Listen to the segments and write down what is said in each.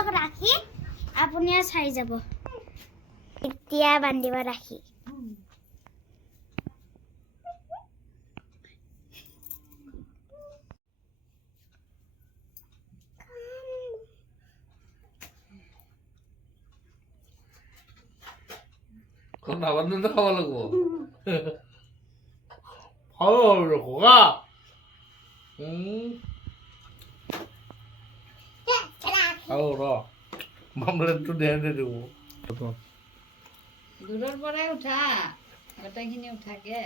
লওক ৰাখি আপুনি চাই যাব এতিয়া বান্ধিব ৰাখি কোন আবাৰ তো খাওয়া লাগবো খাওয়া খোকা খাও ৰ মামলা একটু দেয়া দেবো দূৰৰ পৰাই উঠা গোটেইখিনি উঠাকে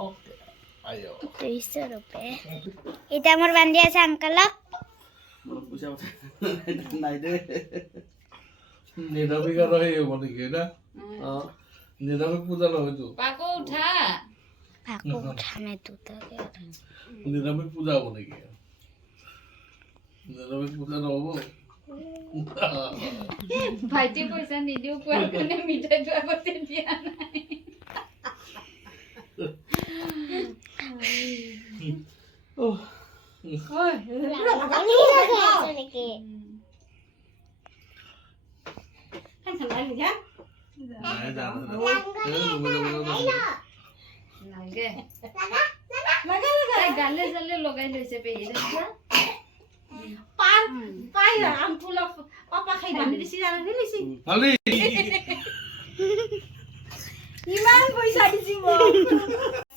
ওকে আয়ো 200 rupiah এটা আমার বান্ধি আছে আঙ্কেলক নাই দে নিরামিষ আর হয়ে মানে কি না নিরামিষ পূজা না হয়তো পাকো উঠা পাকো উঠানে তো তাকে নিরামিষ পূজা হবো নাকি নিরামিষ পূজা নহব ভাইটি পইচা নিদিও কোৱাৰ কাৰণে মিঠাইটো আগতে দিয়া নাই গালে জালে লগাই লৈছে পেহী পাপা খাই বান্ধি দিছি জানানি লিছি ভালি ইমান পইচা দিছি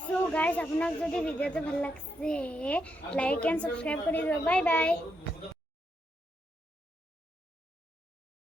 সো গাইস আপোনাক যদি ভিডিওটো ভাল লাগছে লাইক এন্ড সাবস্ক্রাইব কৰি দিও বাই বাই